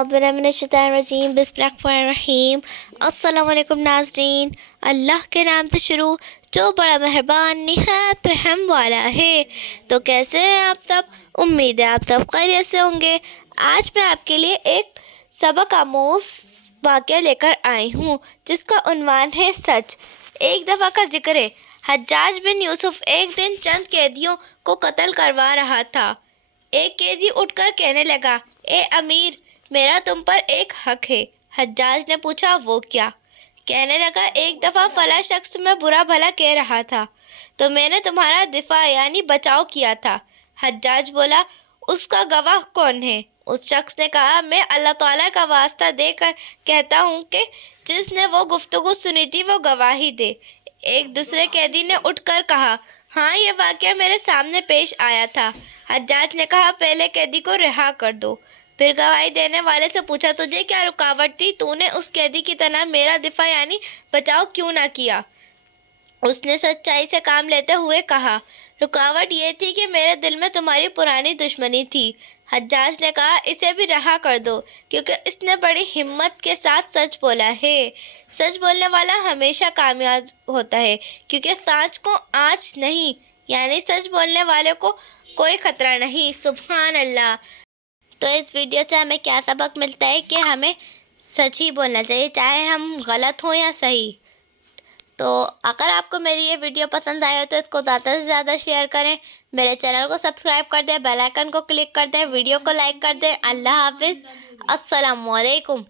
औज़ुबिल्लाहिमिनश्शैतानिर्रजीम बिस्मिल्लाहिर्रहमानिर्रहीम। अस्सलाम वालेकुम नाज़रीन, अल्लाह के नाम से शुरू जो बड़ा मेहरबान निहायत रहम वाला है। तो कैसे हैं आप सब? उम्मीद है आप सब खैरियत से होंगे। आज मैं आपके लिए एक सबक आमोज़ वाक़या लेकर आई हूँ जिसका उन्वान है सच। एक दफ़ा का जिक्र है, हज्जाज बिन यूसुफ एक दिन चंद कैदियों को कत्ल करवा रहा था। एक कैदी उठकर कहने लगा, ए अमीर, मेरा तुम पर एक हक है। हज्जाज ने पूछा, वो क्या? कहने लगा, एक दफ़ा फला शख्स में बुरा भला कह रहा था तो मैंने तुम्हारा दिफा यानी बचाव किया था। हज्जाज बोला, उसका गवाह कौन है? उस शख्स ने कहा, मैं अल्लाह ताला का वास्ता देकर कहता हूँ कि जिसने वो गुफ्तगू सुनी थी वो गवाही दे। एक दूसरे कैदी ने उठकर कहा, हाँ, ये वाक़या मेरे सामने पेश आया था। हज्जाज ने कहा, पहले कैदी को रिहा कर दो। फिर गवाही देने वाले से पूछा, तुझे क्या रुकावट थी? तूने उस कैदी की तरह मेरा दिफा यानी बचाव क्यों ना किया? उसने सच्चाई से काम लेते हुए कहा, रुकावट ये थी कि मेरे दिल में तुम्हारी पुरानी दुश्मनी थी। हज्जाज ने कहा, इसे भी रहा कर दो क्योंकि इसने बड़ी हिम्मत के साथ सच बोला है। सच बोलने वाला हमेशा कामयाब होता है क्योंकि सांच को आँच नहीं, यानी सच बोलने वाले को कोई खतरा नहीं। सुभान अल्लाह। तो इस वीडियो से हमें क्या सबक मिलता है कि हमें सच ही बोलना चाहिए, चाहे हम गलत हों या सही। तो अगर आपको मेरी ये वीडियो पसंद आए हो तो इसको ज़्यादा से ज़्यादा शेयर करें, मेरे चैनल को सब्सक्राइब कर दें, बेल आइकन को क्लिक कर दें, वीडियो को लाइक कर दें। अल्लाह हाफिज़, अस्सलामु अलैकुम।